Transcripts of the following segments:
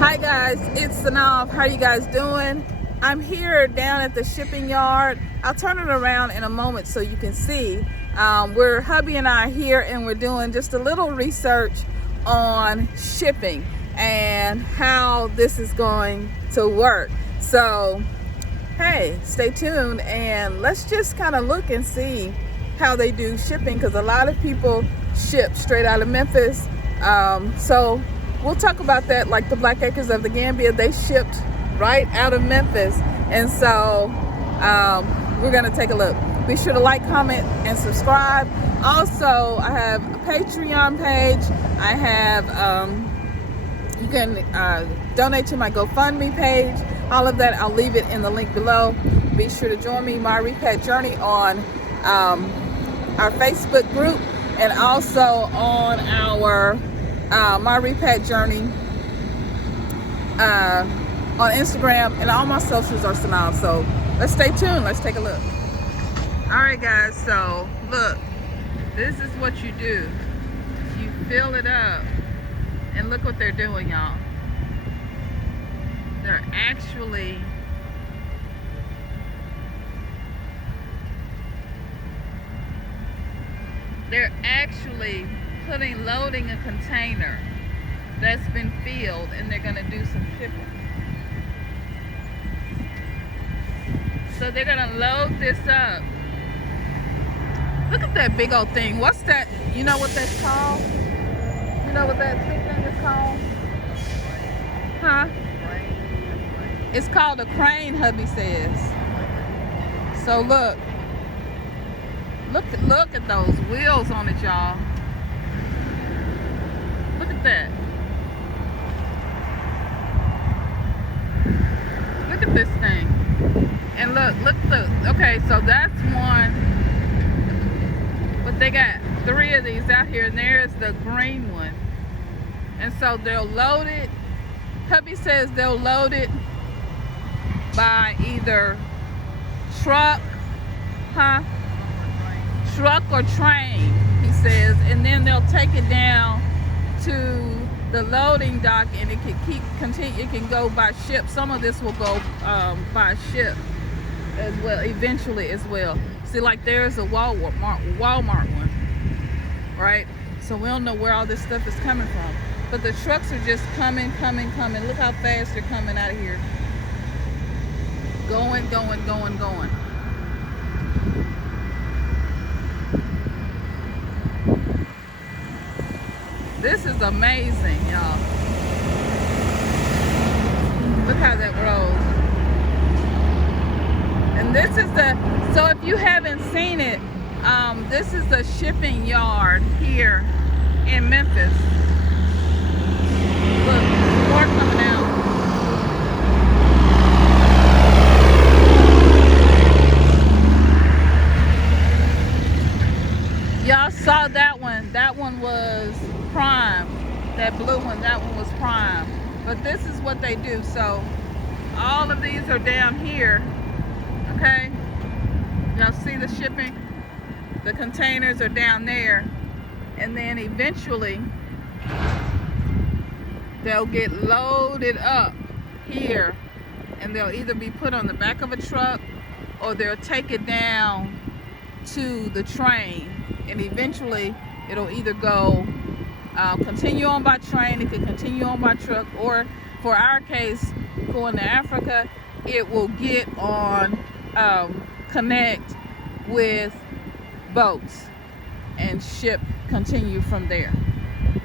Hi guys, it's SYNOLVE. How are you guys doing? I'm here down at the shipping yard. I'll turn it around in a moment so you can see. We're Hubby and I here, and we're doing just a little research on shipping and how this is going to work. So, hey, stay tuned and let's just kind of look and see how they do shipping, because a lot of people ship straight out of Memphis. So we'll talk about that, like the Black Acres of the Gambia, they shipped right out of Memphis. And so we're gonna take a look. Be sure to like, comment, and subscribe. Also, I have a Patreon page. I have, you can donate to my GoFundMe page. All of that, I'll leave it in the link below. Be sure to join me, MyRepatJourney, on our Facebook group, and also on our MyRepatJourney on Instagram, and all my socials are SYNOLVE. So let's stay tuned. Let's take a look. All right, guys. So look, this is what you do. You fill it up, and look what they're doing, y'all. They're actually loading a container that's been filled, and they're gonna do some shipping. So they're gonna load this up. Look at that big old thing. What's that? You know what that's called? You know what that big thing is called? Huh? It's called a crane, Hubby says. So look at those wheels on it, y'all. Look at that. Look at this thing. And okay, so that's one. But they got 3 of these out here, and there's the green one. And so they'll load it. Hubby says they'll load it by either truck or train, he says, and then they'll take it down to the loading dock, and it can continue. It can go by ship. Some of this will go by ship as well, eventually as well. See, like there's a Walmart one, right? So we don't know where all this stuff is coming from, but the trucks are just coming. Look how fast they're coming out of here. Going. This is amazing, y'all. Look how that rolls. And this is so if you haven't seen it, this is the shipping yard here in Memphis. Look, more coming out. Y'all saw that one. That one was prime. That blue one, that one was prime. But this is what they do. So all of these are down here. Okay? Y'all see the shipping? The containers are down there. And then eventually they'll get loaded up here, and they'll either be put on the back of a truck, or they'll take it down to the train. And eventually it'll either go continue on by train, it could continue on by truck, or for our case, going to Africa, it will get on connect with boats and ship continue from there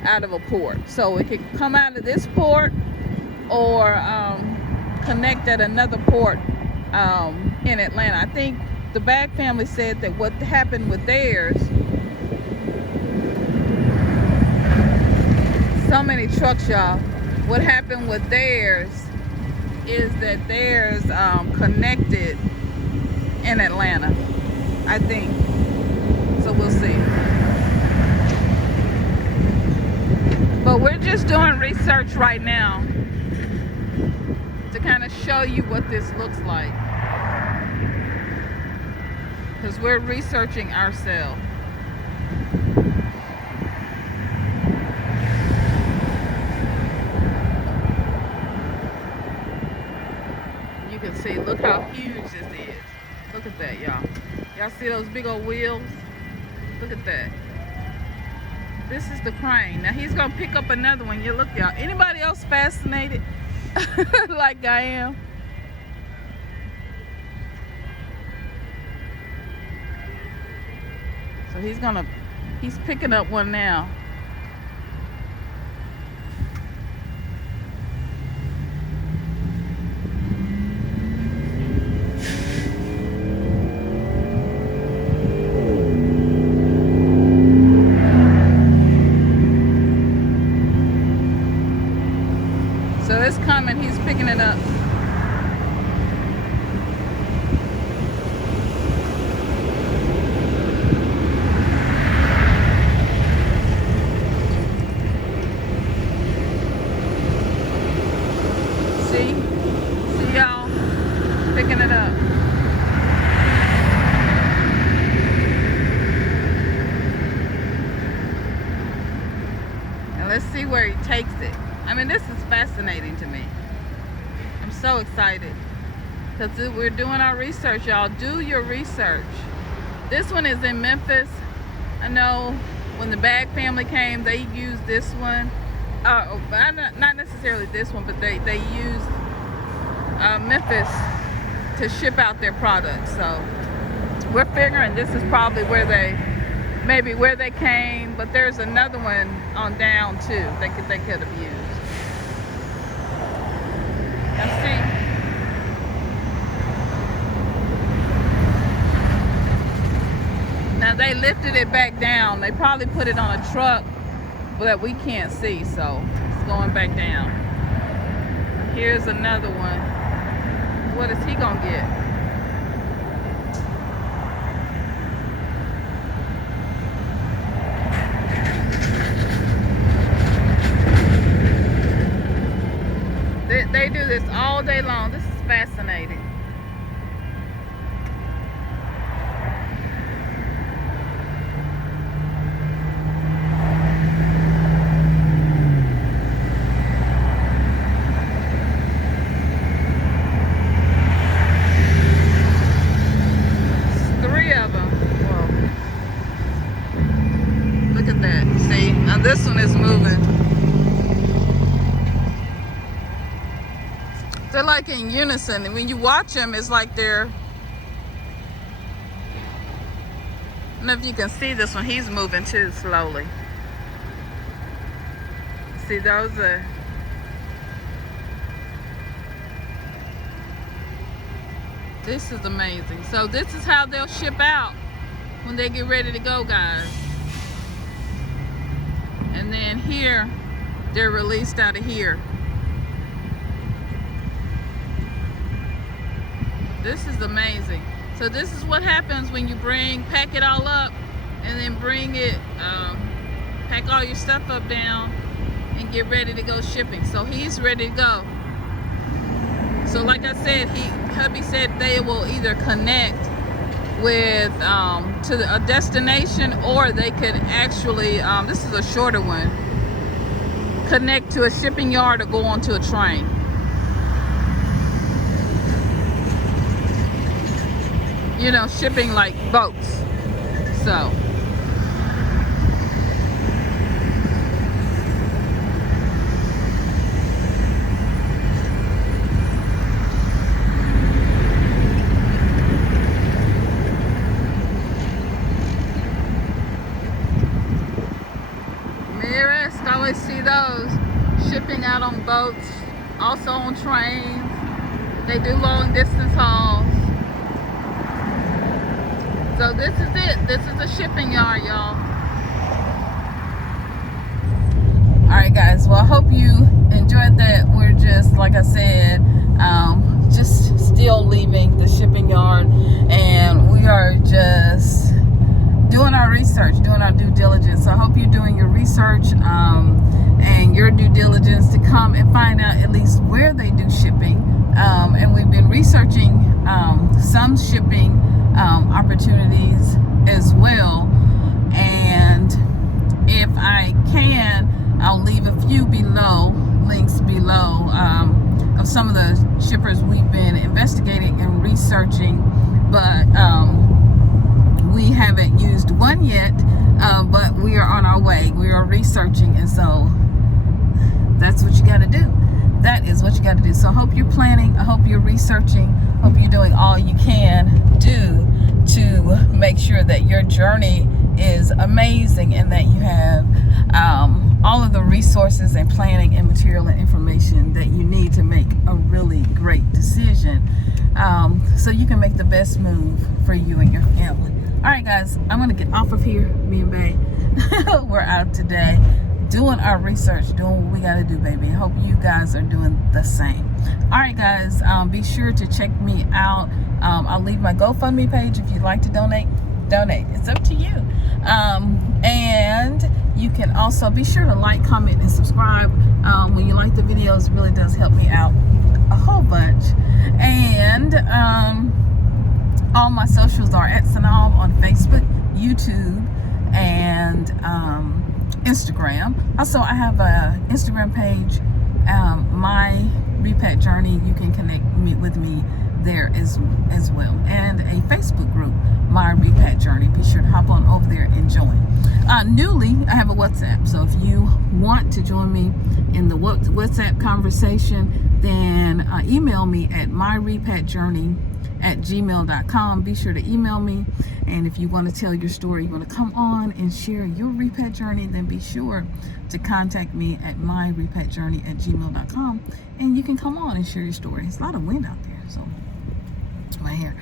out of a port. So it could come out of this port or connect at another port in Atlanta. I think the Bag family said that what happened with theirs, so many trucks, y'all, what happened with theirs is that theirs connected in Atlanta, I think. So we'll see. But we're just doing research right now to kind of show you what this looks like, because we're researching ourselves. see, look how huge this is. Look at that, y'all. Y'all see those big old wheels? Look at that. This is the crane. Now he's gonna pick up another one. You look, y'all. Anybody else fascinated like I am? So he's picking up one now. So it's coming, he's picking it up. See y'all picking it up. And let's see where he takes it. I mean, this is fascinating to me. I'm so excited because we're doing our research, y'all. Do your research. This one is in Memphis. I know when the Bag family came, they used this one. Not necessarily this one, but they used Memphis to ship out their products. So we're figuring this is probably where they came, but there's another one on down too they could have used. And see, now they lifted it back down. They probably put it on a truck that we can't see, so it's going back down. Here's another one. What is he gonna get? They do this all day long. This is fascinating. It's 3 of them. Whoa. Look at that. See, now this one is moving. They're like in unison, and when you watch them, it's like they're, I don't know if you can see this one, he's moving too slowly. See, those are, this is amazing. So this is how they'll ship out when they get ready to go, guys. And then here, they're released out of here. This is amazing. So this is what happens when you pack it all up and then bring it, pack all your stuff up down and get ready to go shipping. So he's ready to go. So like I said, hubby said they will either connect with to a destination, or they could actually, this is a shorter one, connect to a shipping yard or go onto a train. You know, shipping like boats. So I always see those shipping out on boats, also on trains. They do long distance hauls. So this is it. This is a shipping yard, y'all. Alright guys, well I hope you enjoyed that. We're just, like I said, just still leaving the shipping yard, and we are just doing our research, doing our due diligence. So I hope you're doing your research and your due diligence to come and find out at least where they do shipping. And we've been researching some shipping opportunities as well, and if I can, I'll leave a few below, links below, of some of the shippers we've been investigating and researching, but we haven't used one yet, but we are on our way. We are researching, and so that's what you got to do. That is what you got to do. So I hope you're planning, I hope you're researching, I hope you're doing all you can do to make sure that your journey is amazing and that you have all of the resources and planning and material and information that you need to make a really great decision, so you can make the best move for you and your family. All right, guys, I'm gonna get off of here. Me and Bae, we're out today doing our research, doing what we got to do, baby. I hope you guys are doing the same. All right, guys, be sure to check me out. I'll leave my GoFundMe page if you'd like to donate. It's up to you. And you can also be sure to like, comment, and subscribe. When you like the videos, it really does help me out a whole bunch. And all my socials are at SYNOLVE on Facebook, YouTube, and Instagram. Also, I have a Instagram page, MyRepatJourney. You can connect with me there as well, and a Facebook group, MyRepatJourney. Be sure to hop on over there and join. Newly, I have a WhatsApp, so if you want to join me in the WhatsApp conversation, then email me at MyRepatJourney@gmail.com. Be sure to email me, and if you want to tell your story, you want to come on and share your repat journey, then be sure to contact me at MyRepatJourney@gmail.com, and you can come on and share your story. It's a lot of wind out there, so my hair.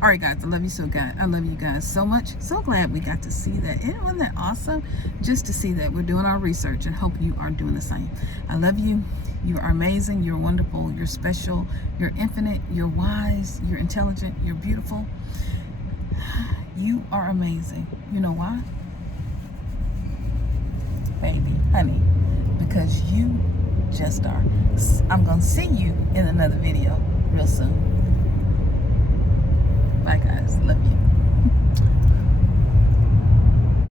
All right, guys, I love you I love you guys so much. So glad we got to see that. Isn't that awesome? Just to see that we're doing our research, and hope you are doing the same. I love you. You are amazing, you're wonderful, you're special, you're infinite, you're wise, you're intelligent, you're beautiful. You are amazing. You know why? Baby, honey, because you just are. I'm going to see you in another video real soon. Bye, guys. Love you.